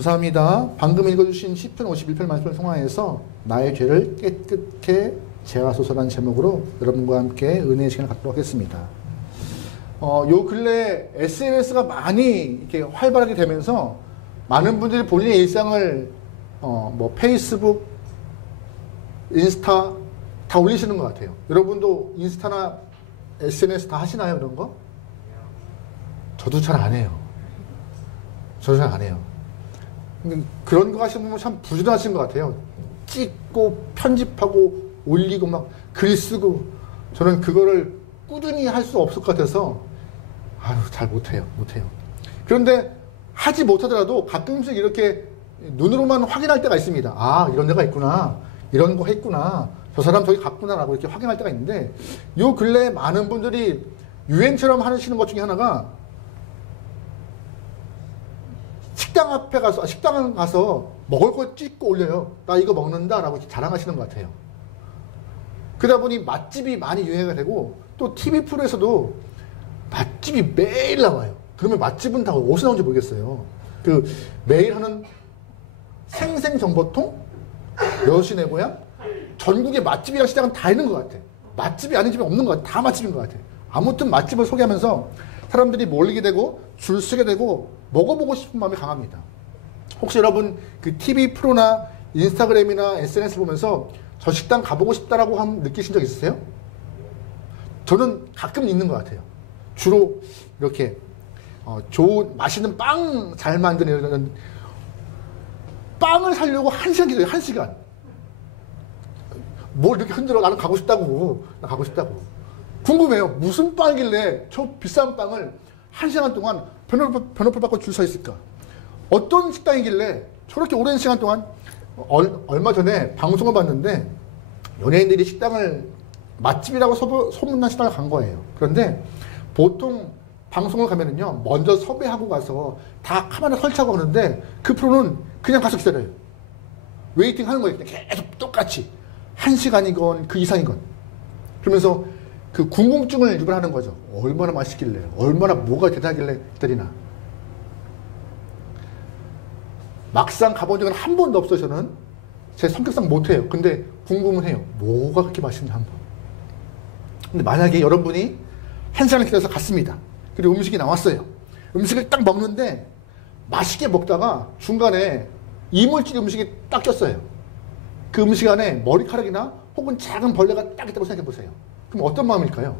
감사합니다. 방금 읽어주신 시편 51편 말씀을 통하여서 나의 죄를 깨끗게 제하소서라는 제목으로 여러분과 함께 은혜의 시간을 갖도록 하겠습니다. 요 근래 SNS가 많이 이렇게 활발하게 되면서 많은 분들이 본인의 일상을 뭐 페이스북, 인스타 다 올리시는 것 같아요. 여러분도 인스타나 SNS 다 하시나요? 그런 거? 저도 잘 안 해요. 저도 잘 안 해요. 그런 거 하시는 분은 참 부지런하신 것 같아요. 찍고 편집하고 올리고 막 글 쓰고 저는 그거를 꾸준히 할 수 없을 것 같아서 잘 못해요. 그런데 하지 못하더라도 가끔씩 이렇게 눈으로만 확인할 때가 있습니다. 아, 이런 데가 있구나. 이런 거 했구나. 저 사람 저기 갔구나 라고 이렇게 확인할 때가 있는데 요 근래에 많은 분들이 유행처럼 하시는 것 중에 하나가 식당 가서 먹을 거 찍고 올려요. 나 이거 먹는다 라고 자랑하시는 것 같아요. 그러다 보니 맛집이 많이 유행이 되고 또 TV 프로에서도 맛집이 매일 나와요. 그러면 맛집은 다 어디서 나온지 모르겠어요. 그 매일 하는 생생정보통? 여시 내 고향? 전국의 맛집이랑 시장은 다 있는 것 같아. 맛집이 아닌 집이 없는 것 같아. 다 맛집인 것 같아. 아무튼 맛집을 소개하면서 사람들이 몰리게 되고 줄 서게 되고 먹어보고 싶은 마음이 강합니다. 혹시 여러분 그 TV 프로나 인스타그램이나 SNS 보면서 저 식당 가보고 싶다라고 느끼신 적 있으세요? 저는 가끔 있는 것 같아요. 주로 이렇게 좋은 맛있는 빵 잘 만드는 이런 빵을 사려고 1시간 기다려요. 1시간. 뭘 이렇게 흔들어. 나는 가고 싶다고. 나 가고 싶다고. 궁금해요. 무슨 빵이길래 저 비싼 빵을 1시간 동안 변호표 받고 줄 서 있을까? 어떤 식당이길래 저렇게 오랜 시간 동안 얼마 전에 방송을 봤는데 연예인들이 식당을 맛집이라고 소문난 식당을 간 거예요. 그런데 보통 방송을 가면은요 먼저 섭외하고 가서 다 카메라 설치하고 하는데 그 프로는 그냥 가서 기다려요. 웨이팅 하는 거예요. 그냥 계속 똑같이 1시간이건 그 이상이건. 그러면서 그 궁금증을 유발하는 거죠. 얼마나 맛있길래, 얼마나 뭐가 대단하길래 기다리나. 막상 가본 적은 한 번도 없어요. 저는 제 성격상 못해요. 근데 궁금은 해요. 뭐가 그렇게 맛있나 한번. 근데 만약에 여러분이 1시간을 기다려서 갔습니다. 그리고 음식이 나왔어요. 음식을 딱 먹는데 맛있게 먹다가 중간에 이물질 음식이 딱 꼈어요. 그 음식 안에 머리카락이나 혹은 작은 벌레가 딱 있다고 생각해 보세요. 그럼 어떤 마음일까요?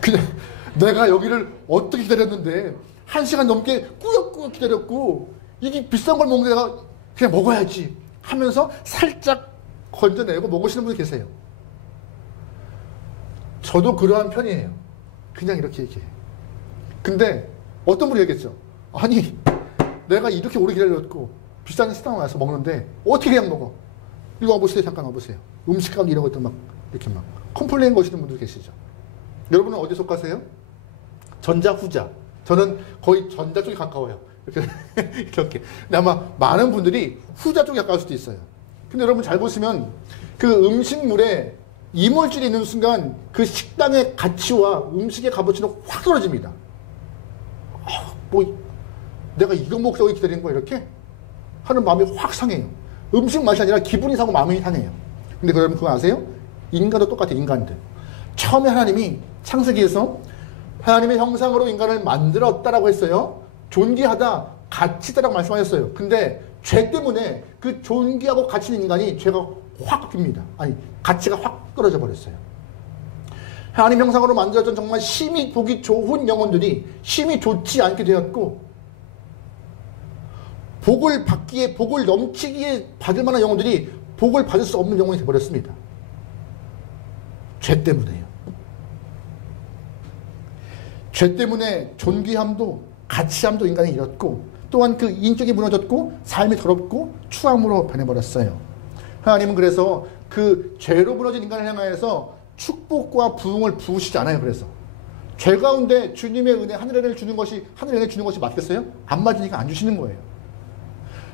그냥 내가 여기를 어떻게 기다렸는데 1시간 넘게 꾸역꾸역 기다렸고 이게 비싼 걸 먹는 내가 그냥 먹어야지 하면서 살짝 건져내고 먹으시는 분이 계세요. 저도 그러한 편이에요. 그냥 이렇게. 근데 어떤 분이 얘기했죠. 아니 내가 이렇게 오래 기다렸고 비싼 식당 와서 먹는데 어떻게 그냥 먹어. 이거 와보세요. 잠깐 와보세요. 음식값 이런 것도 막 이렇게 막 컴플레인 거시는 분들 계시죠. 여러분은 어디 속하세요? 전자, 후자. 저는 거의 전자 쪽에 가까워요. 이렇게. 근데 아마 많은 분들이 후자 쪽에 가까울 수도 있어요. 근데 여러분 잘 보시면 그 음식물에 이물질이 있는 순간 그 식당의 가치와 음식의 값어치는 확 떨어집니다. 뭐 내가 이거 먹자고 기다리는 거야 이렇게? 하는 마음이 확 상해요. 음식 맛이 아니라 기분이 상하고 마음이 상해요. 근데 여러분 그거 아세요? 인간도 똑같아요. 인간들. 처음에 하나님이 창세기에서 하나님의 형상으로 인간을 만들었다라고 했어요. 존귀하다, 가치다라고 말씀하셨어요. 근데 죄 때문에 그 존귀하고 가치 있는 인간이 죄가 확 깁니다. 아니, 가치가 확 떨어져 버렸어요. 하나님 형상으로 만들어진 정말 심히 보기 좋은 영혼들이 심히 좋지 않게 되었고 복을 받기에 복을 넘치기에 받을 만한 영혼들이 복을 받을 수 없는 영혼이 되어버렸습니다. 죄 때문에요. 죄 때문에 존귀함도 가치함도 인간이 잃었고 또한 그 인격이 무너졌고 삶이 더럽고 추함으로 변해버렸어요. 하나님은 그래서 그 죄로 무너진 인간을 향하여서 축복과 부흥을 부으시지 않아요. 그래서 죄 가운데 주님의 은혜, 하늘의 은혜를 주는 것이 맞겠어요? 안 맞으니까 안 주시는 거예요.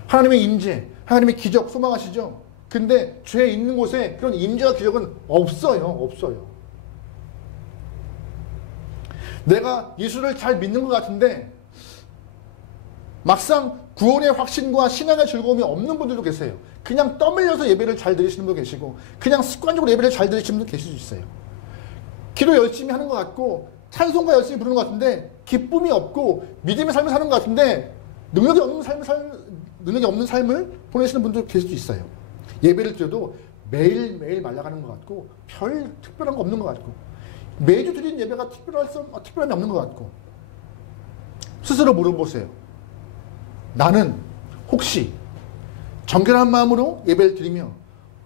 하나님의 임재, 하나님의 기적 소망하시죠? 근데 죄 있는 곳에 그런 임재와 기적은 없어요. 내가 예수를 잘 믿는 것 같은데 막상 구원의 확신과 신앙의 즐거움이 없는 분들도 계세요. 그냥 떠밀려서 예배를 잘 드리시는 분도 계시고 그냥 습관적으로 예배를 잘 드리시는 분도 계실 수 있어요. 기도 열심히 하는 것 같고 찬송가 열심히 부르는 것 같은데 기쁨이 없고 믿음의 삶을 사는 것 같은데 능력이 없는 삶을 보내시는 분도 계실 수 있어요. 예배를 드려도 매일매일 말라가는 것 같고 별 특별한 거 없는 것 같고 매주 드리는 예배가 특별함이 없는 것 같고 스스로 물어보세요. 나는 혹시 정결한 마음으로 예배를 드리며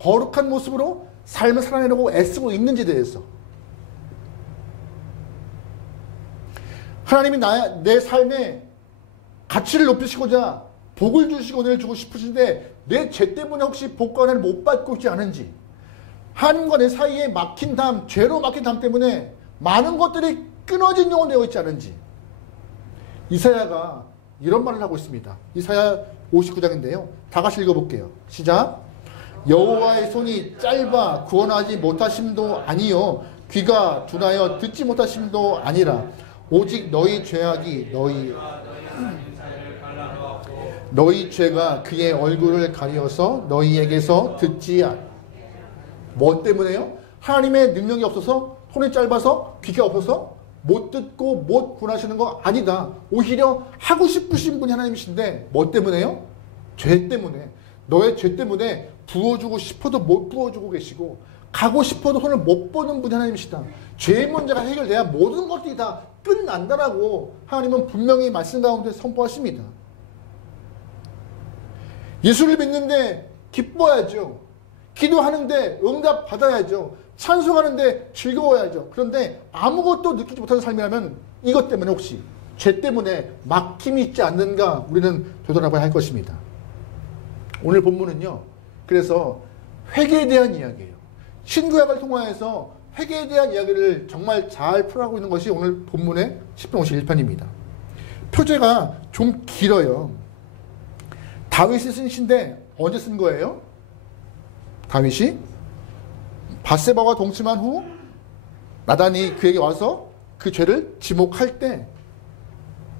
거룩한 모습으로 삶을 살아내려고 애쓰고 있는지에 대해서 하나님이 내 삶에 가치를 높이시고자 복을 주시고 은혜를 주고 싶으신데 내 죄 때문에 혹시 복과 은혜를 못 받고 있지 않은지 하나님과 내 사이에 막힌 담, 죄로 막힌 담 때문에 많은 것들이 끊어진 영혼 되어 있지 않은지 이사야가 이런 말을 하고 있습니다. 이사야 59장인데요. 다 같이 읽어볼게요. 시작. 여호와의 손이 짧아 구원하지 못하심도 아니요 귀가 둔하여 듣지 못하심도 아니라 오직 너희 죄악이 너희 죄가 그의 얼굴을 가리어서 너희에게서 듣지 뭐 때문에요? 하나님의 능력이 없어서 손이 짧아서 귀가 없어서 못 듣고 못 구원하시는 거 아니다. 오히려 하고 싶으신 분이 하나님이신데 뭐 때문에요? 죄 때문에. 너의 죄 때문에 부어주고 싶어도 못 부어주고 계시고 가고 싶어도 손을 못 뻗는 분이 하나님이시다. 죄의 문제가 해결돼야 모든 것들이 다 끝난다라고 하나님은 분명히 말씀 가운데 선포하십니다. 예수를 믿는데 기뻐야죠. 기도하는데 응답 받아야죠. 찬송하는데 즐거워야죠. 그런데 아무것도 느끼지 못하는 삶이라면 이것 때문에 혹시 죄 때문에 막힘이 있지 않는가 우리는 되돌아봐야 할 것입니다. 오늘 본문은요. 그래서 회개에 대한 이야기예요. 신구약을 통하여서 회개에 대한 이야기를 정말 잘 풀어가고 있는 것이 오늘 본문의 10편 51편입니다. 표제가 좀 길어요. 다윗이 쓴 시인데 언제 쓴 거예요? 다윗이 밧세바와 동침한 후 나단이 그에게 와서 그 죄를 지목할 때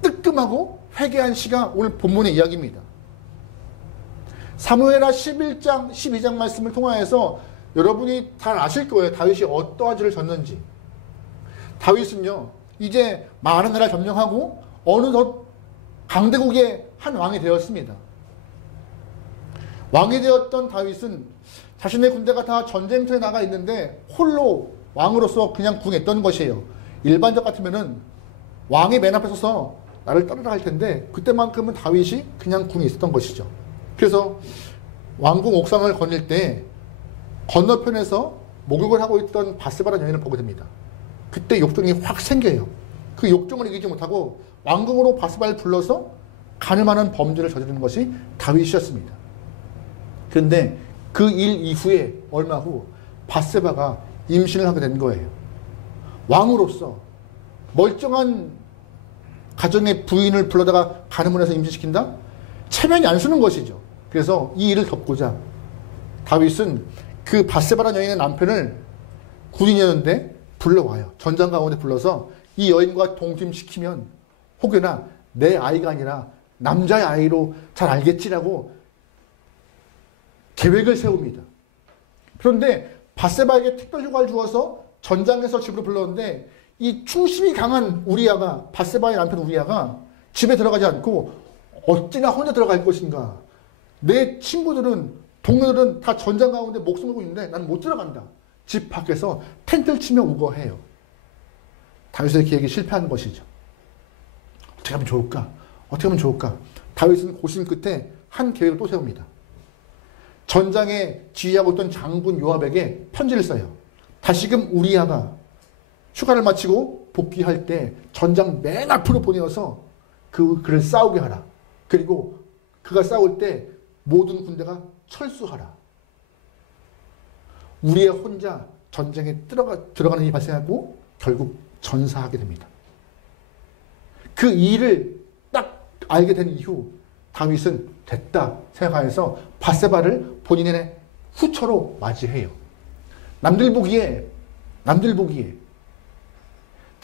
뜨끔하고 회개한 시가 오늘 본문의 이야기입니다. 사무엘하 11장 12장 말씀을 통하여서 여러분이 잘 아실 거예요. 다윗이 어떠한 죄를 졌는지. 다윗은요 이제 많은 나라를 점령하고 어느덧 강대국의 한 왕이 되었습니다. 왕이 되었던 다윗은 자신의 군대가 다 전쟁터에 나가 있는데 홀로 왕으로서 그냥 궁했던 것이에요. 일반적 같으면은 왕이 맨 앞에 서서 나를 따르라 할 텐데 그때만큼은 다윗이 그냥 궁에 있었던 것이죠. 그래서 왕궁 옥상을 거닐 때 건너편에서 목욕을 하고 있던 밧세바라는 여인을 보게 됩니다. 그때 욕정이 확 생겨요. 그 욕정을 이기지 못하고 왕궁으로 밧세바를 불러서 가늠하는 범죄를 저지르는 것이 다윗이었습니다. 그런데 그 일 이후에 얼마 후 밧세바가 임신을 하게 된 거예요. 왕으로서 멀쩡한 가정의 부인을 불러다가 가늠을 해서 임신시킨다? 체면이 안 서는 것이죠. 그래서 이 일을 덮고자 다윗은 그 밧세바라는 여인의 남편을 군인이었는데 불러와요. 전장 가운데 불러서 이 여인과 동침시키면 혹여나 내 아이가 아니라 남자의 아이로 잘 알겠지라고 계획을 세웁니다. 그런데 밧세바에게 특별 휴가를 주어서 전장에서 집으로 불렀는데 이 충심이 강한 우리아가 밧세바의 남편 우리아가 집에 들어가지 않고 어찌나 혼자 들어갈 것인가. 내 친구들은 동료들은 다 전장 가운데 목숨 걸고 있는데 나는 못 들어간다. 집 밖에서 텐트를 치며 우거해요. 다윗의 계획이 실패한 것이죠. 어떻게 하면 좋을까? 어떻게 하면 좋을까? 다윗은 고심 끝에 한 계획을 또 세웁니다. 전장에 지휘하고 있던 장군 요압에게 편지를 써요. 다시금 우리아가 휴가를 마치고 복귀할 때 전장 맨 앞으로 보내어서 그를 싸우게 하라. 그리고 그가 싸울 때 모든 군대가 철수하라. 우리아 혼자 전쟁에 들어가는 일이 발생하고 결국 전사하게 됩니다. 그 일을 딱 알게 된 이후 다윗은 됐다 생각하여서 밧세바를 본인의 후처로 맞이해요. 남들 보기에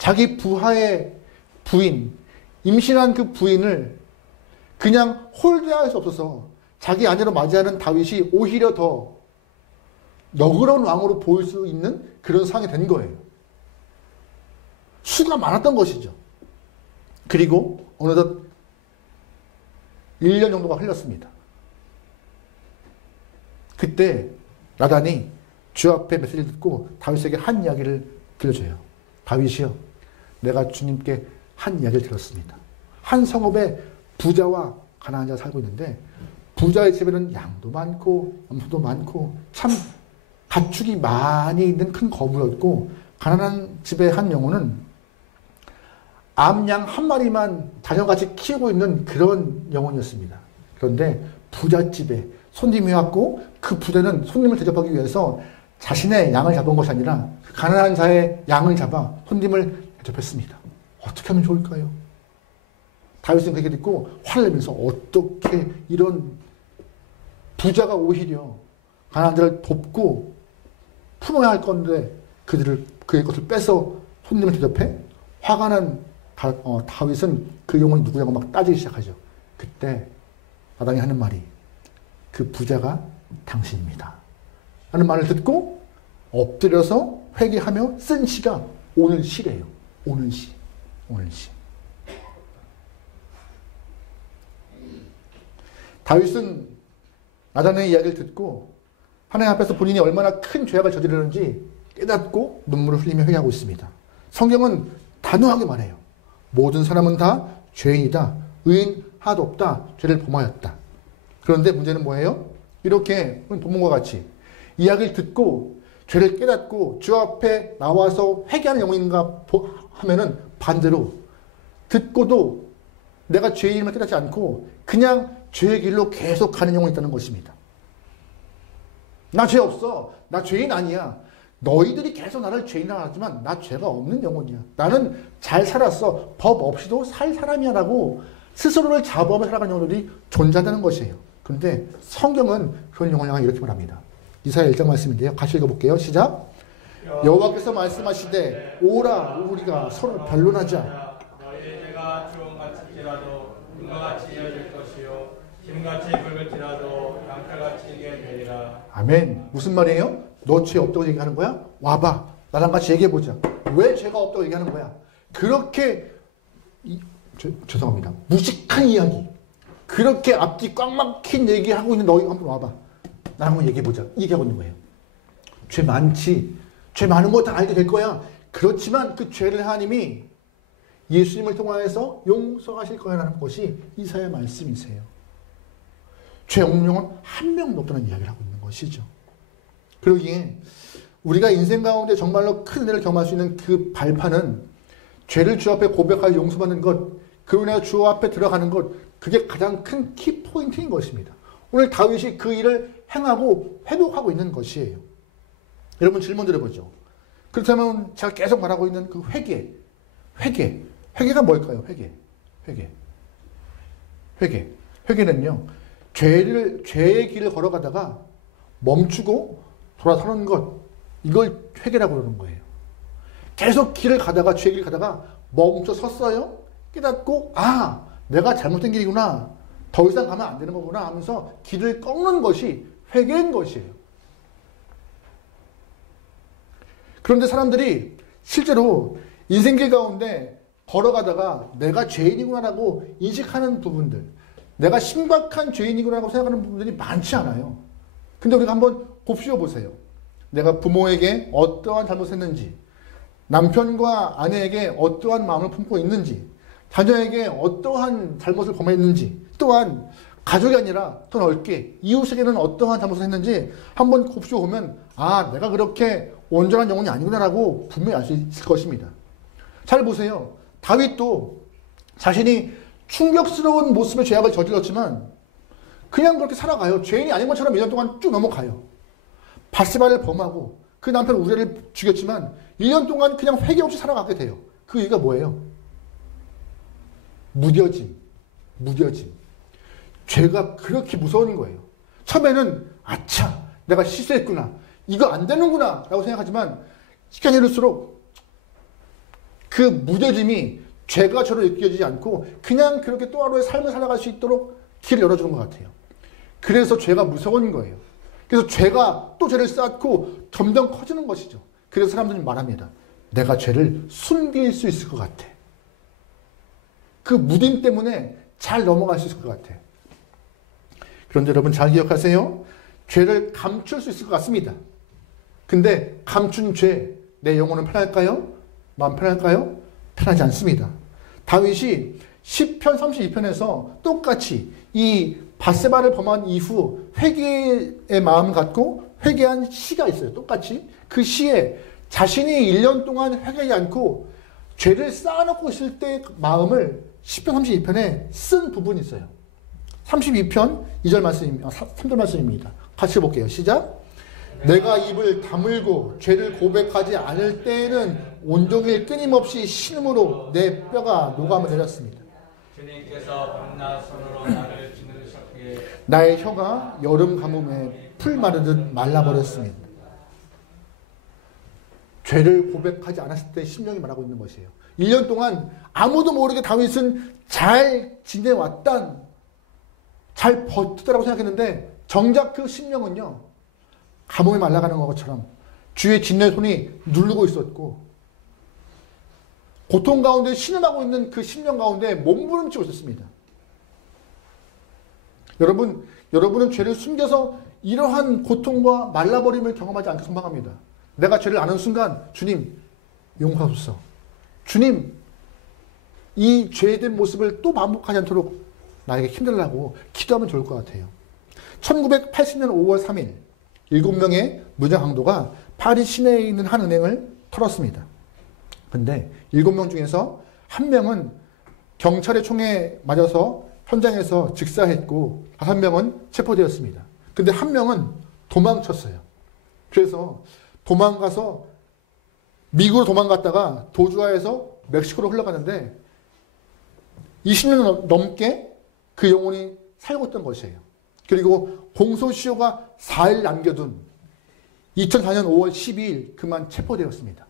자기 부하의 부인, 임신한 그 부인을 그냥 홀대할 수 없어서 자기 아내로 맞이하는 다윗이 오히려 더 너그러운 왕으로 보일 수 있는 그런 상황이 된 거예요. 수가 많았던 것이죠. 그리고 어느덧 1년 정도가 흘렀습니다. 그때 나단이 주 앞에 메시지를 듣고 다윗에게 한 이야기를 들려줘요. 다윗이요, 내가 주님께 한 이야기를 들었습니다. 한 성읍에 부자와 가난한 자가 살고 있는데 부자의 집에는 양도 많고 염소도 많고 참 가축이 많이 있는 큰 거부였고, 가난한 집의 한 영혼은 암양 한 마리만 자녀같이 키우고 있는 그런 영혼이었습니다. 그런데 부잣집에 손님이 왔고 그 부자는 손님을 대접하기 위해서 자신의 양을 잡은 것이 아니라 그 가난한 자의 양을 잡아 손님을 대접했습니다. 어떻게 하면 좋을까요? 다윗은 그렇게 듣고 화를 내면서 어떻게 이런 부자가 오히려 가난한 자를 돕고 품어야 할 건데 그의 것을 뺏어 손님을 대접해? 화가 난 다윗은 그 영혼이 누구냐고 막 따지기 시작하죠. 그때 나단이 하는 말이 그 부자가 당신입니다 하는 말을 듣고 엎드려서 회개하며 쓴 시가 오늘 시래요. 오늘 시. 다윗은 나단의 이야기를 듣고 하나님 앞에서 본인이 얼마나 큰 죄악을 저지르는지 깨닫고 눈물을 흘리며 회개하고 있습니다. 성경은 단호하게 말해요. 모든 사람은 다 죄인이다. 의인 하나도 없다. 죄를 범하였다. 그런데 문제는 뭐예요? 이렇게 본문과 같이 이야기를 듣고 죄를 깨닫고 주 앞에 나와서 회개하는 영혼인가 하면은 반대로 듣고도 내가 죄인임을 깨닫지 않고 그냥 죄의 길로 계속 가는 영혼이 있다는 것입니다. 나 죄 없어. 나 죄인 아니야. 너희들이 계속 나를 죄인이라고 하지만 나 죄가 없는 영혼이야. 나는 잘 살았어. 법 없이도 살 사람이야 라고 스스로를 자부하며 살아가는 영혼들이 존재한다는 것이에요. 그런데 성경은 그런 영혼을 이렇게 말합니다. 이사야 1장 말씀인데요. 같이 읽어볼게요. 시작. 여호와께서 말씀하시되 오라 우리가 서로 변론하자. 너희의 죄가 주홍같을지라도 금과같이 이어질 것이요 김같이 붉을지라도 양털같이 이게 되리라. 아멘. 무슨 말이에요? 너 죄 없다고 얘기하는 거야? 와봐. 나랑 같이 얘기해보자. 왜 죄가 없다고 얘기하는 거야? 그렇게 죄송합니다. 무식한 이야기. 그렇게 앞뒤 꽉 막힌 얘기하고 있는 너희 한번 와봐. 나랑 한번 얘기해보자. 얘기하고 있는 거예요. 죄 많지. 죄 많은 거 다 알게 될 거야. 그렇지만 그 죄를 하나님이 예수님을 통하여서 용서하실 거라는 것이 이사야 말씀이세요. 죄 없는 영혼 한 명도 없다는 이야기를 하고 있는 것이죠. 그러기에 우리가 인생 가운데 정말로 큰 은혜를 경험할 수 있는 그 발판은 죄를 주 앞에 고백하여 용서받는 것, 그로 인하여 주 앞에 들어가는 것, 그게 가장 큰 키포인트인 것입니다. 오늘 다윗이 그 일을 행하고 회복하고 있는 것이에요. 여러분 질문 드려보죠. 그렇다면 제가 계속 말하고 있는 그 회개가 뭘까요? 회개는요, 죄의 길을 걸어가다가 멈추고 돌아서는 것, 이걸 회개라고 그러는 거예요. 계속 길을 가다가 죄의 길을 가다가 멈춰 섰어요. 깨닫고 내가 잘못된 길이구나. 더 이상 가면 안 되는 거구나 하면서 길을 꺾는 것이 회개인 것이에요. 그런데 사람들이 실제로 인생길 가운데 걸어가다가 내가 죄인이구나라고 인식하는 부분들, 내가 심각한 죄인이구나라고 생각하는 부분들이 많지 않아요. 근데 우리가 한번 곱씹어 보세요. 내가 부모에게 어떠한 잘못을 했는지, 남편과 아내에게 어떠한 마음을 품고 있는지, 자녀에게 어떠한 잘못을 범했는지, 또한 가족이 아니라 더 넓게 이웃에게는 어떠한 잘못을 했는지 한번 곱씹어 보면 내가 그렇게 온전한 영혼이 아니구나라고 분명히 알 수 있을 것입니다. 잘 보세요. 다윗도 자신이 충격스러운 모습의 죄악을 저질렀지만 그냥 그렇게 살아가요. 죄인이 아닌 것처럼 1년 동안 쭉 넘어가요. 바스바를 범하고 그 남편 우리를 죽였지만 1년 동안 그냥 회개 없이 살아가게 돼요. 그 이유가 뭐예요? 무뎌짐. 죄가 그렇게 무서운 거예요. 처음에는 내가 실수했구나. 이거 안 되는구나 라고 생각하지만 시간이 흐를수록 그 무뎌짐이 죄가 저로 느껴지지 않고 그냥 그렇게 또 하루의 삶을 살아갈 수 있도록 길을 열어주는 것 같아요. 그래서 죄가 무서운 거예요. 그래서 죄가 또 죄를 쌓고 점점 커지는 것이죠. 그래서 사람들이 말합니다. 내가 죄를 숨길 수 있을 것 같아. 그 무딤 때문에 잘 넘어갈 수 있을 것 같아. 그런데 여러분 잘 기억하세요. 죄를 감출 수 있을 것 같습니다. 근데 감춘 죄, 내 영혼은 편할까요? 마음 편할까요? 편하지 않습니다. 다윗이 시편 32편에서 똑같이 이 밧세바를 범한 이후 회개의 마음을 갖고 회개한 시가 있어요. 똑같이. 그 시에 자신이 1년 동안 회개하지 않고 죄를 쌓아놓고 있을 때 마음을 시편 32편에 쓴 부분이 있어요. 32편 2절 말씀입니다. 3절 말씀입니다. 같이 볼게요. 시작. 내가 입을 다물고 죄를 고백하지 않을 때에는 온종일 끊임없이 신음으로 내 뼈가 녹아며 내렸습니다. 주님께서 밤낮 손으로 나를 짓누르셨기에 나의 혀가 여름 가뭄에 풀 마르듯 말라버렸습니다. 죄를 고백하지 않았을 때 심령이 말하고 있는 것이에요. 1년 동안 아무도 모르게 다윗은 잘 지내왔단, 잘 버티더라고 생각했는데 정작 그 심령은요, 가뭄에 말라가는 것처럼 주의 진노의 손이 누르고 있었고 고통 가운데 신음하고 있는 그 심령 가운데 몸부림치고 있었습니다. 여러분은 죄를 숨겨서 이러한 고통과 말라버림을 경험하지 않게 소망합니다. 내가 죄를 아는 순간 주님 용서하소서. 주님 이 죄된 모습을 또 반복하지 않도록 나에게 힘들라고 기도하면 좋을 것 같아요. 1980년 5월 3일 7명의 무장 강도가 파리 시내에 있는 한 은행을 털었습니다. 근데 7명 중에서 1명은 경찰의 총에 맞아서 현장에서 즉사했고 5명은 체포되었습니다. 근데 1명은 도망쳤어요. 그래서 도망가서 미국으로 도망갔다가 도주하에서 멕시코로 흘러가는데 20년 넘게 그 영혼이 살고 있던 것이에요. 그리고 공소시효가 4일 남겨둔 2004년 5월 12일 그만 체포되었습니다.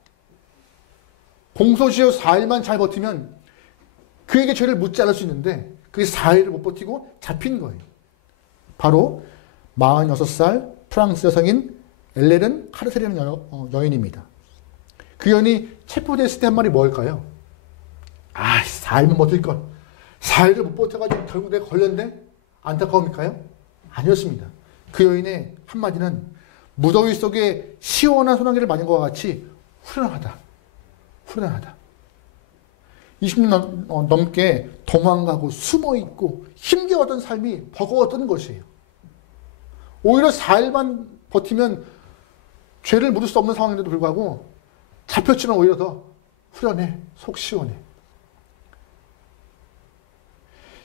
공소시효 4일만 잘 버티면 그에게 죄를 묻지 않을 수 있는데 그게 4일을 못 버티고 잡힌 거예요. 바로 46살 프랑스 여성인 엘레른 카르셀이라는 여인입니다. 그 여인이 체포됐을 때 한 말이 뭘까요? 4일만 버틸걸. 4일을 못 버텨가지고 결국 내가 걸렸네? 안타까움일까요? 아니었습니다. 그 여인의 한마디는 무더위 속에 시원한 소나기를 맞은 것과 같이 후련하다. 20년 넘게 도망가고 숨어있고 힘겨웠던 삶이 버거웠던 것이에요. 오히려 4일만 버티면 죄를 물을 수 없는 상황인데도 불구하고 잡혔지만 오히려 더 후련해. 속 시원해.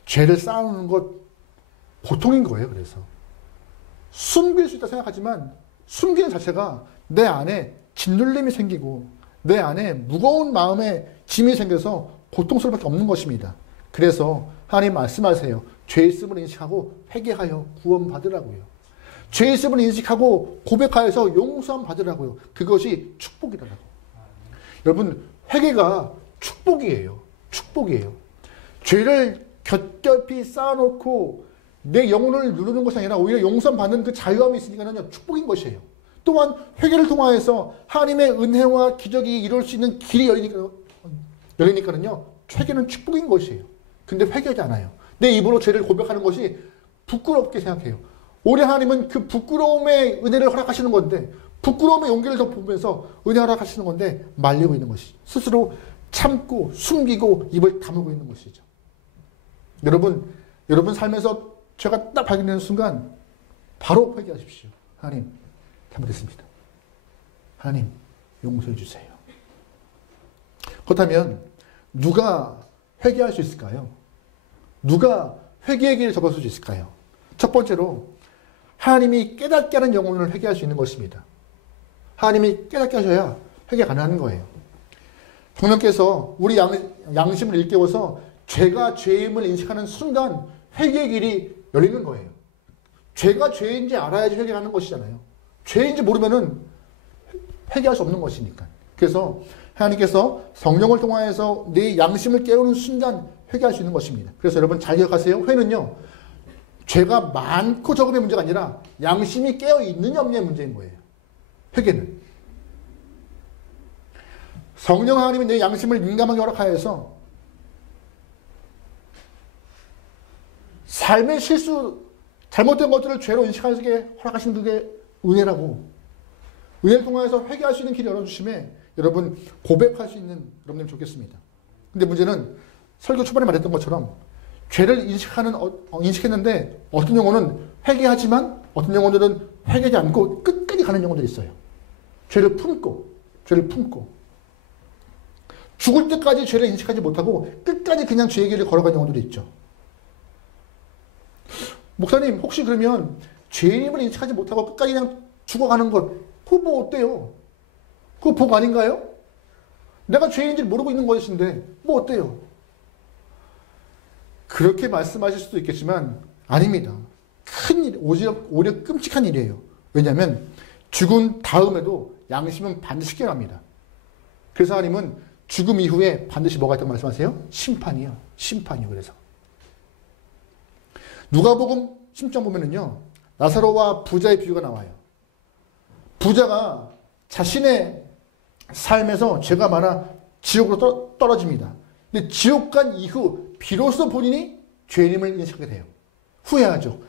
죄를 쌓아놓는 것 보통인 거예요. 그래서 숨길 수 있다 생각하지만 숨기는 자체가 내 안에 짓눌림이 생기고 내 안에 무거운 마음의 짐이 생겨서 고통스러울 밖에 없는 것입니다. 그래서 하나님 말씀하세요. 죄 있음을 인식하고 회개하여 구원 받으라고요. 죄 있음을 인식하고 고백하여서 용서함 받으라고요. 그것이 축복이라고. 여러분 회개가 축복이에요. 축복이에요. 죄를 겹겹이 쌓아놓고 내 영혼을 누르는 것이 아니라 오히려 용서받는 그 자유함이 있으니까는 축복인 것이에요. 또한 회개를 통하여서 하나님의 은혜와 기적이 이룰 수 있는 길이 열리니까는요. 회개는 축복인 것이에요. 근데 회개하지 않아요. 내 입으로 죄를 고백하는 것이 부끄럽게 생각해요. 오히려 하나님은 그 부끄러움의 은혜를 허락하시는 건데 부끄러움의 용기를 더 보면서 은혜 허락하시는 건데 말리고 있는 것이 스스로 참고 숨기고 입을 다물고 있는 것이죠. 여러분 삶에서 죄가 딱 발견되는 순간 바로 회개하십시오. 하나님 잘못했습니다. 하나님 용서해 주세요. 그렇다면 누가 회개할 수 있을까요? 누가 회개의 길을 접할 수 있을까요? 첫 번째로 하나님이 깨닫게 하는 영혼을 회개할 수 있는 것입니다. 하나님이 깨닫게 하셔야 회개 가능한 거예요. 성령께서 우리 양심을 일깨워서 죄가 죄임을 인식하는 순간 회개의 길이 열리는 거예요. 죄가 죄인지 알아야지 회개하는 것이잖아요. 죄인지 모르면은 회개할 수 없는 것이니까. 그래서 하나님께서 성령을 통하여서 내 양심을 깨우는 순간 회개할 수 있는 것입니다. 그래서 여러분 잘 기억하세요. 회는요, 죄가 많고 적음의 문제가 아니라 양심이 깨어있느냐 없느냐의 문제인 거예요. 회개는. 성령 하나님이 내 양심을 민감하게 허락하여서 삶의 실수, 잘못된 것들을 죄로 인식하게 허락하시는 그게 은혜라고, 은혜를 통해서 회개할 수 있는 길을 열어주심에 여러분 고백할 수 있는 여러분들이 좋겠습니다. 근데 문제는 설교 초반에 말했던 것처럼 죄를 인식했는데 어떤 영혼은 회개하지만 어떤 영혼들은 회개하지 않고 끝까지 가는 영혼들이 있어요. 죄를 품고 죽을 때까지 죄를 인식하지 못하고 끝까지 그냥 죄의 길을 걸어가는 영혼들이 있죠. 목사님, 혹시 그러면 죄인임을 인식하지 못하고 끝까지 그냥 죽어가는 것, 그거 뭐 어때요? 그거 복 아닌가요? 내가 죄인인지 모르고 있는 것인데 뭐 어때요? 그렇게 말씀하실 수도 있겠지만 아닙니다. 큰일, 오히려 끔찍한 일이에요. 왜냐하면 죽은 다음에도 양심은 반드시 깨어납니다. 그래서 하나님은 죽음 이후에 반드시 뭐가 있다고 말씀하세요? 심판이요. 그래서 누가복음 10장 보면은요, 나사로와 부자의 비유가 나와요. 부자가 자신의 삶에서 죄가 많아 지옥으로 떨어집니다. 근데 지옥 간 이후 비로소 본인이 죄인임을 인식하게 돼요. 후회하죠.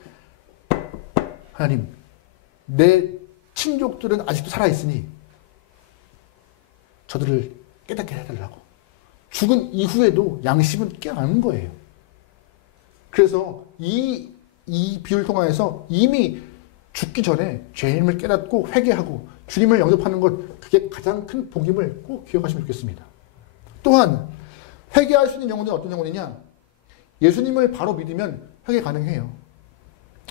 하나님, 내 친족들은 아직도 살아있으니 저들을 깨닫게 해달라고. 죽은 이후에도 양심은 깨어나는 거예요. 그래서 이 비유를 통해서 이미 죽기 전에 죄인임을 깨닫고 회개하고 주님을 영접하는 것, 그게 가장 큰 복임을 꼭 기억하시면 좋겠습니다. 또한 회개할 수 있는 영혼은 어떤 영혼이냐? 예수님을 바로 믿으면 회개 가능해요.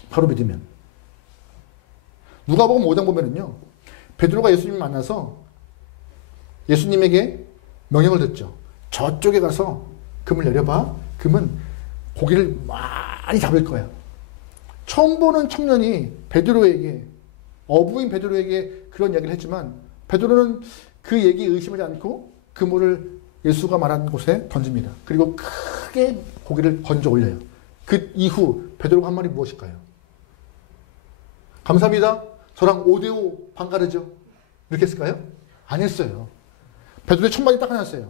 바로 믿으면. 누가복음 5장 보면은요, 베드로가 예수님을 만나서 예수님에게 명령을 듣죠. 저쪽에 가서 금을 내려봐. 금은 고기를 많이 잡을 거야. 처음 보는 청년이 베드로에게, 어부인 베드로에게 그런 이야기를 했지만 베드로는 그 얘기에 의심하지 않고 그물을 예수가 말한 곳에 던집니다. 그리고 크게 고기를 건져 올려요. 그 이후 베드로가 한 말이 무엇일까요? 감사합니다. 저랑 5대5 반가르죠. 이렇게 했을까요? 안 했어요. 베드로의 첫 마디 딱 하나였어요.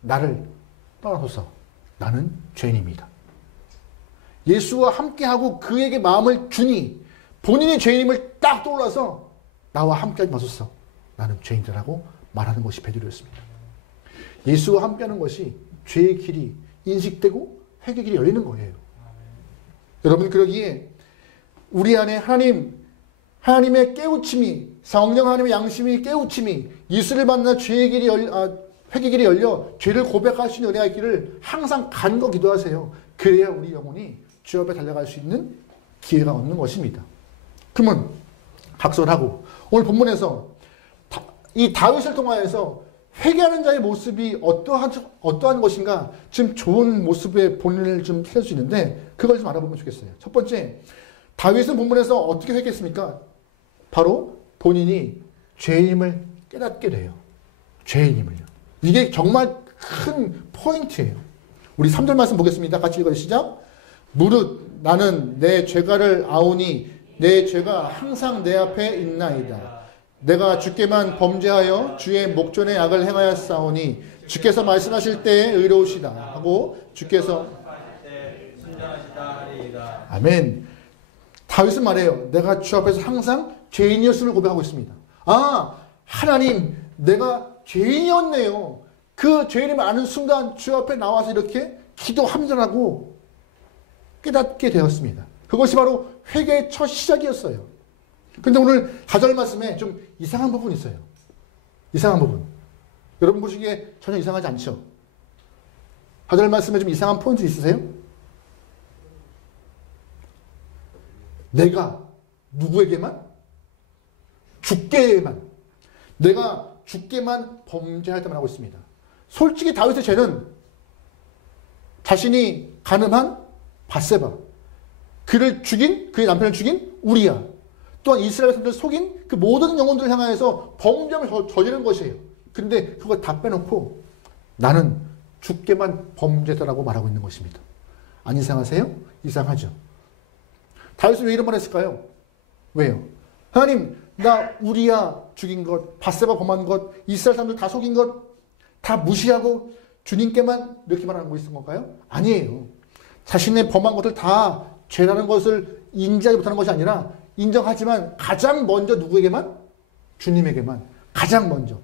나를 떠나소서. 나는 죄인입니다. 예수와 함께하고 그에게 마음을 주니 본인이 죄인임을 딱 떠올라서 나와 함께하지 마소서. 나는 죄인이라고 말하는 것이 베드로였습니다. 예수와 함께하는 것이 죄의 길이 인식되고 회개의 길이 열리는 거예요. 여러분, 그러기에 우리 안에 하나님의 깨우침이, 성령 하나님의 양심이 깨우침이, 예수를 만나 회개의 길이 열려 죄를 고백할 수 있는 은혜가 있기를 항상 간거 기도하세요. 그래야 우리 영혼이 주 앞에 달려갈 수 있는 기회가 얻는 것입니다. 그러면 각설하고 오늘 본문에서 이 다윗을 통하여서 회개하는 자의 모습이 어떠한 것인가, 지금 좋은 모습의 본인을 좀 찾을 수 있는데 그걸 좀 알아보면 좋겠어요. 첫 번째, 다윗은 본문에서 어떻게 회개했습니까? 바로 본인이 죄인임을 깨닫게 돼요. 죄인임을요. 이게 정말 큰 포인트예요. 우리 3절 말씀 보겠습니다. 같이 읽어요. 시작. 무릇 나는 내 죄가를 아오니 내 죄가 항상 내 앞에 있나이다. 내가 주께만 범죄하여 주의 목전에 악을 행하였사오니 주께서 말씀하실 때에 의로우시다 하고 주께서 아멘. 다윗은 말해요. 내가 주 앞에서 항상 죄인이었음을 고백하고 있습니다. 아, 하나님, 내가 죄인이었네요. 그 죄인임을 아는 순간 주 앞에 나와서 이렇게 기도함전하고 깨닫게 되었습니다. 그것이 바로 회개의 첫 시작이었어요. 근데 오늘 4절 말씀에 좀 이상한 부분이 있어요. 이상한 부분. 여러분 보시기에 전혀 이상하지 않죠? 4절 말씀에 좀 이상한 포인트 있으세요? 내가 누구에게만? 주께만. 내가 주께만 범죄할 때만 하고 있습니다. 솔직히 다윗의 죄는 자신이 가늠한 밧세바, 그를 죽인, 그의 남편을 죽인 우리야, 또한 이스라엘 사람들을 속인 그 모든 영혼들을 향하여서 범죄를 저지른 것이에요. 근데 그거 다 빼놓고 나는 주께만 범죄자라고 말하고 있는 것입니다. 안 이상하세요? 이상하죠. 다윗은 왜 이런 말 했을까요? 왜요? 하나님, 나 우리야 죽인 것, 밧세바 범한 것, 이스라엘 사람들 다 속인 것 다 무시하고 주님께만 이렇게 말하는 거 있는 건가요? 아니에요. 자신의 범한 것을 다 죄라는 것을 인지하지 못하는 것이 아니라 인정하지만 가장 먼저 누구에게만? 주님에게만. 가장 먼저.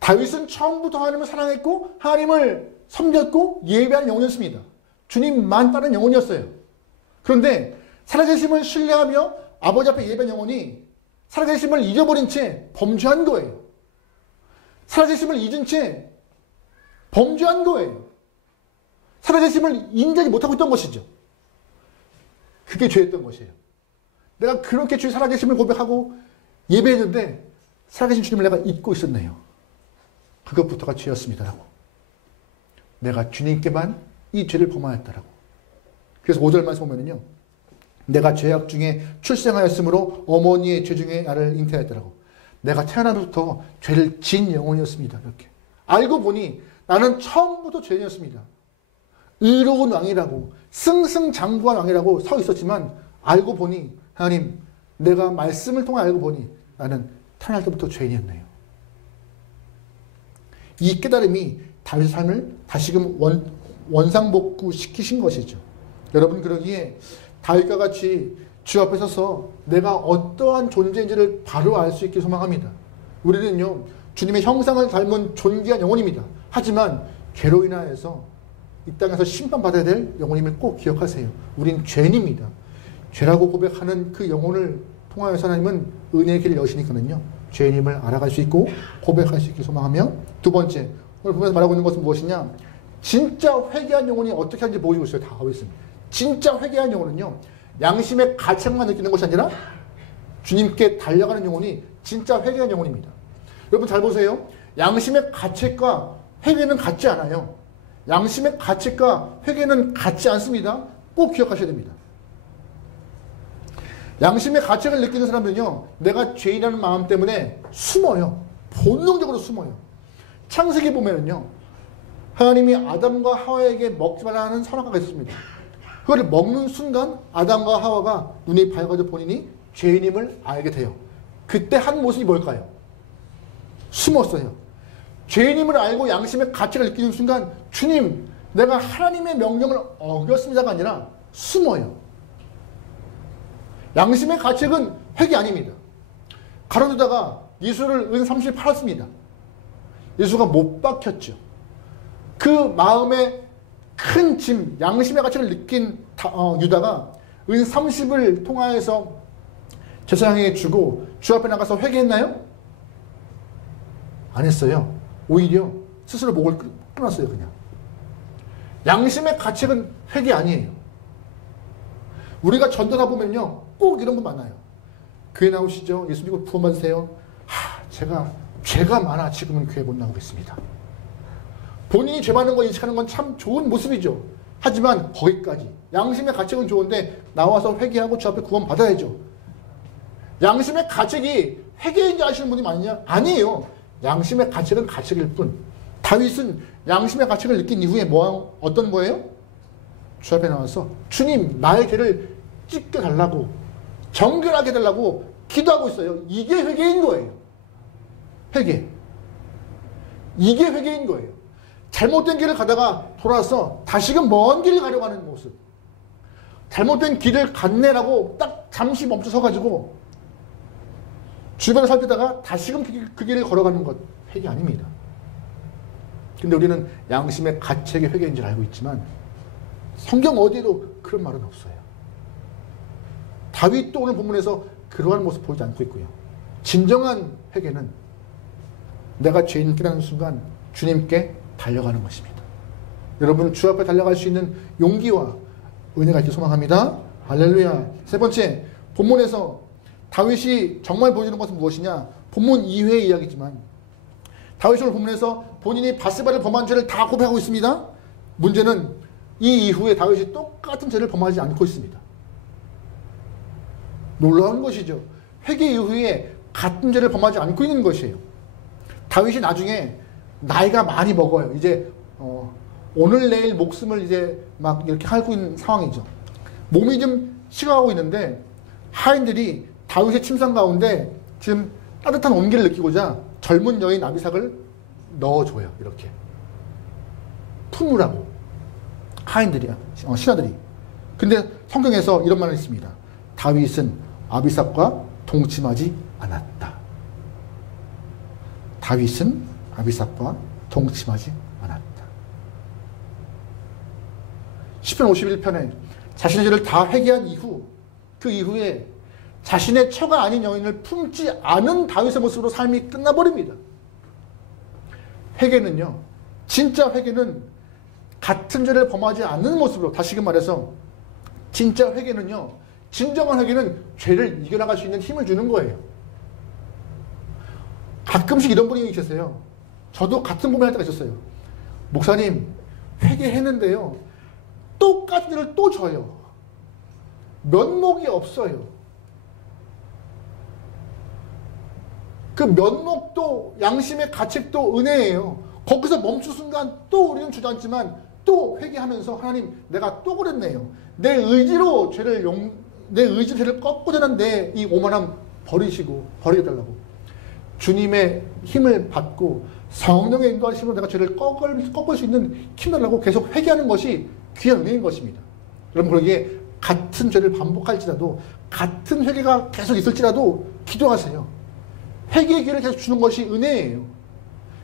다윗은 처음부터 하나님을 사랑했고 하나님을 섬겼고 예배하는 영혼이었습니다. 주님만 따른 영혼이었어요. 그런데 살아계심을 신뢰하며 아버지 앞에 예배한 영혼이 살아계심을 잊어버린 채 범죄한 거예요. 살아계심을 잊은 채 범죄한 거예요. 살아계심을 인정하지 못하고 있던 것이죠. 그게 죄였던 것이에요. 내가 그렇게 주의 살아계심을 고백하고 예배했는데 살아계신 주님을 내가 잊고 있었네요. 그것부터가 죄였습니다라고. 내가 주님께만 이 죄를 범하였다라고. 그래서 5절 말씀 보면은요. 내가 죄악 중에 출생하였으므로 어머니의 죄 중에 나를 잉태하였다라고. 내가 태어나부터 죄를 지은 영혼이었습니다. 이렇게. 알고 보니 나는 처음부터 죄인이었습니다. 의로운 왕이라고 승승장구한 왕이라고 서 있었지만 알고 보니 하나님 내가 말씀을 통해 알고 보니 나는 태어날 때부터 죄인이었네요. 이 깨달음이 다윗의 삶을 다시금 원상복구 시키신 것이죠. 여러분 그러기에 다윗과 같이 주 앞에 서서 내가 어떠한 존재인지를 바로 알 수 있게 소망합니다. 우리는요 주님의 형상을 닮은 존귀한 영혼입니다. 하지만 죄로 인하여서 이 땅에서 심판받아야 될 영혼임을 꼭 기억하세요. 우린 죄인입니다. 죄라고 고백하는 그 영혼을 통하여서 하나님은 은혜의 길을 여시니까는요 죄인임을 알아갈 수 있고 고백할 수 있게 소망하며, 두 번째 오늘 보면서 말하고 있는 것은 무엇이냐, 진짜 회개한 영혼이 어떻게 하는지 보여주고 있어요. 다 하고 있습니다. 진짜 회개한 영혼은요 양심의 가책만 느끼는 것이 아니라 주님께 달려가는 영혼이 진짜 회개한 영혼입니다. 여러분 잘 보세요. 양심의 가책과 회개는 같지 않아요. 양심의 가책과 회개는 같지 않습니다. 꼭 기억하셔야 됩니다. 양심의 가책을 느끼는 사람들은요 내가 죄인이라는 마음 때문에 숨어요. 본능적으로 숨어요. 창세기 보면은요 하나님이 아담과 하와에게 먹지 말라는 선악과가 있었습니다. 그걸 먹는 순간 아담과 하와가 눈이 밝아져 본인이 죄인임을 알게 돼요. 그때 한 모습이 뭘까요? 숨었어요. 죄인임을 알고 양심의 가책을 느끼는 순간 주님 내가 하나님의 명령을 어겼습니다가 아니라 숨어요. 양심의 가책은 회개 아닙니다. 가로두다가 예수를 은 30을 팔았습니다. 예수가 못 박혔죠. 그 마음에 큰 짐, 양심의 가책을 느낀 유다가 은 30을 통하여서 제사장에게 주고 주 앞에 나가서 회개했나요? 안 했어요. 오히려 스스로 목을 끊었어요. 그냥. 양심의 가책은 회개 아니에요. 우리가 전도가 보면요 꼭 이런 분 많아요. 교회 나오시죠? 예수 믿고 구원 받으세요. 제가 죄가 많아 지금은 교회 못 나오겠습니다. 본인이 죄 많은 거 인식하는 건 참 좋은 모습이죠. 하지만 거기까지. 양심의 가책은 좋은데 나와서 회개하고 주 앞에 구원 받아야죠. 양심의 가책이 회개인지 아시는 분이 많으냐? 아니에요. 양심의 가책은 가책일 뿐. 다윗은 양심의 가책을 느낀 이후에 어떤 거예요? 주 앞에 나와서 주님 나의 죄를 찢겨달라고 정결하게 해달라고 기도하고 있어요. 이게 회개인 거예요. 회개. 이게 회개인 거예요. 잘못된 길을 가다가 돌아서 다시금 먼 길을 가려고 하는 모습. 잘못된 길을 갔네라고 딱 잠시 멈춰서가지고 주변을 살피다가 다시금 그 길을 걸어가는 것 회개 아닙니다. 근데 우리는 양심의 가책의 회개인 줄 알고 있지만 성경 어디에도 그런 말은 없어요. 다윗도 오늘 본문에서 그러한 모습 보이지 않고 있고요. 진정한 회개는 내가 죄인 깨닫는 순간 주님께 달려가는 것입니다. 여러분 주 앞에 달려갈 수 있는 용기와 은혜가 있길 소망합니다. 할렐루야. 세 번째, 본문에서 다윗이 정말 보여주는 것은 무엇이냐? 본문 이외의 이야기지만 다윗이 오늘 본문에서 본인이 밧세바를 범한 죄를 다 고백하고 있습니다. 문제는 이 이후에 다윗이 똑같은 죄를 범하지 않고 있습니다. 놀라운 것이죠. 회개 이후에 같은 죄를 범하지 않고 있는 것이에요. 다윗이 나중에 나이가 많이 먹어요. 이제 오늘 내일 목숨을 이제 막 이렇게 앓고 있는 상황이죠. 몸이 좀 식어가고 있는데 하인들이 다윗의 침상 가운데 지금 따뜻한 온기를 느끼고자 젊은 여인 아비삭을 넣어줘요. 이렇게 품으라고 하인들이 신하들이. 근데 성경에서 이런 말을 했습니다. 다윗은 아비삭과 동침하지 않았다. 다윗은 아비삭과 동침하지 않았다. 시편 51편에 자신의 죄를 다 회개한 이후 그 이후에 자신의 처가 아닌 여인을 품지 않은 다윗의 모습으로 삶이 끝나버립니다. 회개는요, 진짜 회개는 같은 죄를 범하지 않는 모습으로, 다시금 말해서 진짜 회개는요, 진정한 회개는 죄를 이겨나갈 수 있는 힘을 주는 거예요. 가끔씩 이런 분이 계세요. 저도 같은 고민할 때가 있었어요. 목사님, 회개했는데요, 똑같은 죄를 또 져요. 면목이 없어요. 그 면목도 양심의 가책도 은혜예요. 거기서 멈춘 순간 또 우리는 주저앉지만 또 회개하면서 하나님 내가 또 그랬네요. 내 의지로 죄를 꺾고자 내 이 오만함 버리게 달라고. 주님의 힘을 받고 성령의 인도하심으로 내가 죄를 꺾을 수 있는 힘 달라고 계속 회개하는 것이 귀한 은혜인 것입니다. 여러분 그러기에 같은 죄를 반복할지라도 같은 회개가 계속 있을지라도 기도하세요. 회개의 기회를 계속 주는 것이 은혜예요.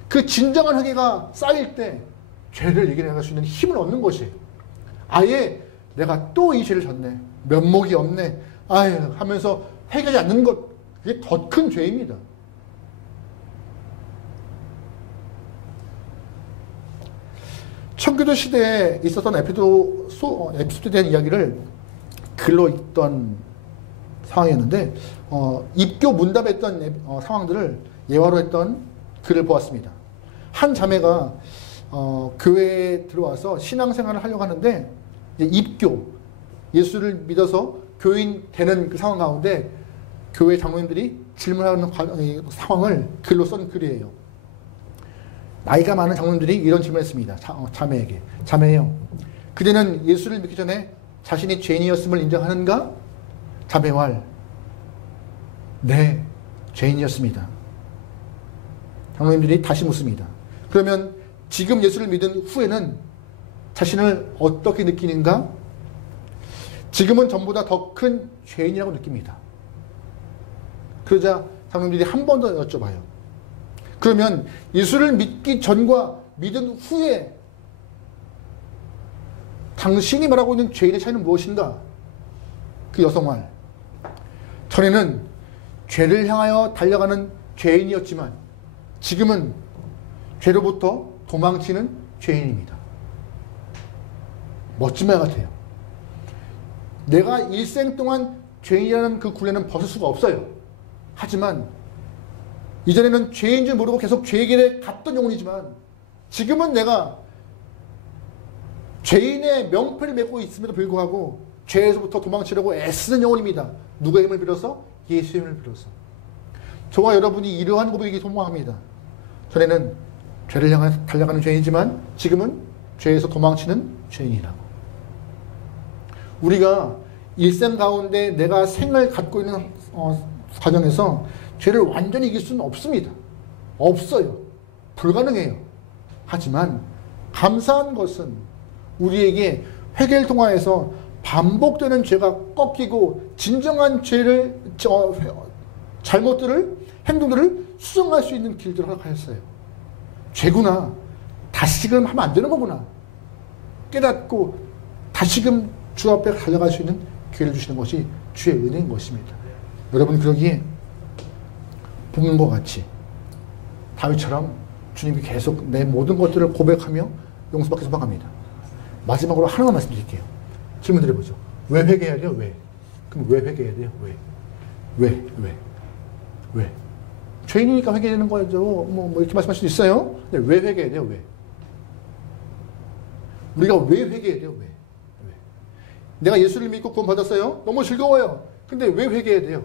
그 진정한 회개가 쌓일 때 죄를 이겨내갈 수 있는 힘을 얻는 것이에요. 아예 내가 또 이 죄를 졌네. 면목이 없네. 아유 하면서 회개하지 않는 것, 그게 더 큰 죄입니다. 청교도 시대에 있었던 에피소드에 대한 이야기를 글로 읽던 상황이었는데 입교 문답했던 상황들을 예화로 했던 글을 보았습니다. 한 자매가 교회에 들어와서 신앙생활을 하려고 하는데 입교, 예수를 믿어서 교인 되는 그 상황 가운데 교회 장로님들이 질문하는 상황을 글로 쓴 글이에요. 나이가 많은 장로님들이 이런 질문을 했습니다. 자매에게. 자매요, 그대는 예수를 믿기 전에 자신이 죄인이었음을 인정하는가? 자매왈, 네, 죄인이었습니다. 장로님들이 다시 묻습니다. 그러면 지금 예수를 믿은 후에는 자신을 어떻게 느끼는가? 지금은 전보다 더 큰 죄인이라고 느낍니다. 그러자 장로님들이 한 번 더 여쭤봐요. 그러면 예수를 믿기 전과 믿은 후에 당신이 말하고 있는 죄인의 차이는 무엇인가? 그 여성 말, 전에는 죄를 향하여 달려가는 죄인이었지만 지금은 죄로부터 도망치는 죄인입니다. 멋진 말 같아요. 내가 일생 동안 죄인이라는 그 굴레는 벗을 수가 없어요. 하지만 이전에는 죄인 줄 모르고 계속 죄의 길에 갔던 영혼이지만 지금은 내가 죄인의 명패를 메고 있음에도 불구하고 죄에서부터 도망치려고 애쓰는 영혼입니다. 누구의 힘을 빌어서? 예수의 힘을 빌어서. 저와 여러분이 이러한 고백이기 소망합니다. 전에는 죄를 향해 달려가는 죄인이지만 지금은 죄에서 도망치는 죄인이라고. 우리가 일생 가운데 내가 생을 갖고 있는 과정에서 죄를 완전히 이길 수는 없습니다. 없어요. 불가능해요. 하지만 감사한 것은 우리에게 회개를 통하여서 반복되는 죄가 꺾이고 진정한 죄를 잘못들을 행동들을 수정할 수 있는 길들을 허락하였어요. 죄구나. 다시금 하면 안 되는 거구나. 깨닫고 다시금 주 앞에 달려갈 수 있는 기회를 주시는 것이 주의 은혜인 것입니다. 여러분 그러기에 복음과 같이 다윗처럼 주님이 계속 내 모든 것들을 고백하며 용서받기 소망합니다. 마지막으로 하나만 말씀드릴게요. 질문 드려보죠. 왜 회개해야 돼요? 왜? 그럼 왜 회개해야 돼요? 왜? 죄인이니까 회개되는 거죠. 뭐 이렇게 말씀할 수도 있어요. 근데 왜 회개해야 돼요? 왜? 우리가 왜 회개해야 돼요? 왜? 내가 예수를 믿고 구원받았어요. 너무 즐거워요. 근데 왜 회개해야 돼요?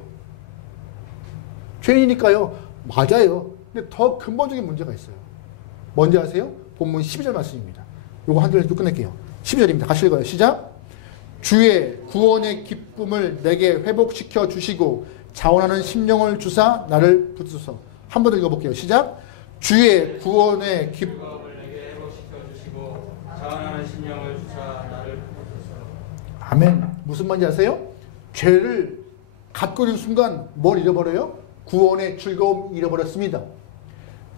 죄인이니까요. 맞아요. 근데 더 근본적인 문제가 있어요. 뭔지 아세요? 본문 12절 말씀입니다. 요거 한 절 읽고 끝낼게요. 12절입니다. 같이 읽어요. 시작. 주의 구원의 기쁨을 내게 회복시켜 주시고 자원하는 심령을 주사 나를 붙드소서. 한 번 더 읽어볼게요. 시작. 주의 구원의 기쁨을 내게 회복시켜 주시고 자원하는 심령을 주사 나를 붙드소서. 아멘. 무슨 말인지 아세요? 죄를 갖고 있는 순간 뭘 잃어버려요? 구원의 즐거움 잃어버렸습니다.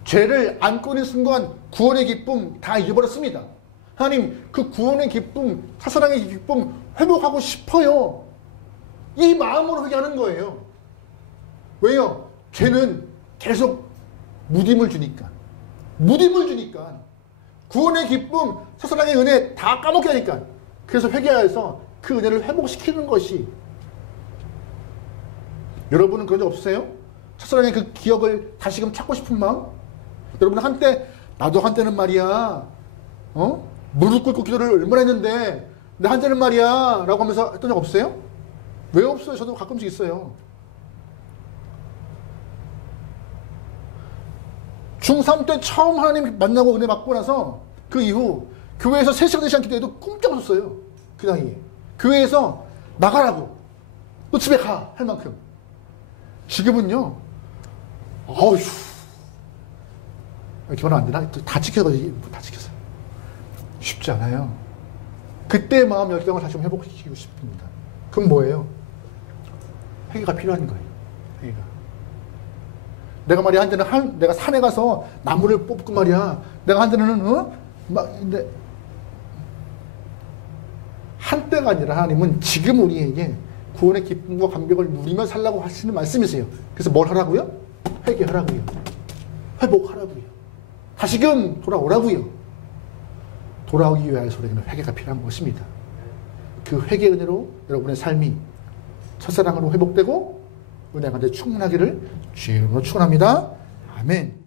죄를 안고 있는 순간 구원의 기쁨 다 잊어버렸습니다. 하나님, 그 구원의 기쁨, 사사랑의 기쁨 회복하고 싶어요. 이 마음으로 회개하는 거예요. 왜요? 죄는 계속 무딤을 주니까. 무딤을 주니까. 구원의 기쁨, 사사랑의 은혜 다 까먹게 하니까. 그래서 회개해서 그 은혜를 회복시키는 것이. 여러분은 그런 적 없으세요? 첫사랑의 그 기억을 다시금 찾고 싶은 마음? 여러분 나도 한때는 말이야, 무릎 꿇고 기도를 얼마나 했는데, 내 한때는 말이야, 라고 하면서 했던 적 없어요? 왜 없어요? 저도 가끔씩 있어요. 중3 때 처음 하나님 만나고 은혜 받고 나서 그 이후 교회에서 3시간 4시간 기도해도 꿈쩍 없었어요. 그 나이에. 교회에서 나가라고. 너 집에 가. 할 만큼. 지금은요. 어휴. 기분 안 되나? 다 지켜가지고 다 지켰어요. 쉽지 않아요. 그때의 마음 열정을 다시 회복시키고 싶습니다. 그럼 뭐예요? 회개가 필요한 거예요. 회개가. 내가 말이야 한때는 내가 산에 가서 나무를 뽑고 말이야. 내가 한때는 근데 한때가 아니라 하나님은 지금 우리에게 구원의 기쁨과 감격을 누리며 살라고 하시는 말씀이세요. 그래서 뭘 하라고요? 회개하라고요. 회복하라고요. 다시금 돌아오라고요. 돌아오기 위하여 우리에게는 회개가 필요한 것입니다. 그 회개의 은혜로 여러분의 삶이 첫사랑으로 회복되고 은혜 가운데 충만하기를 주님으로 축원합니다. 아멘.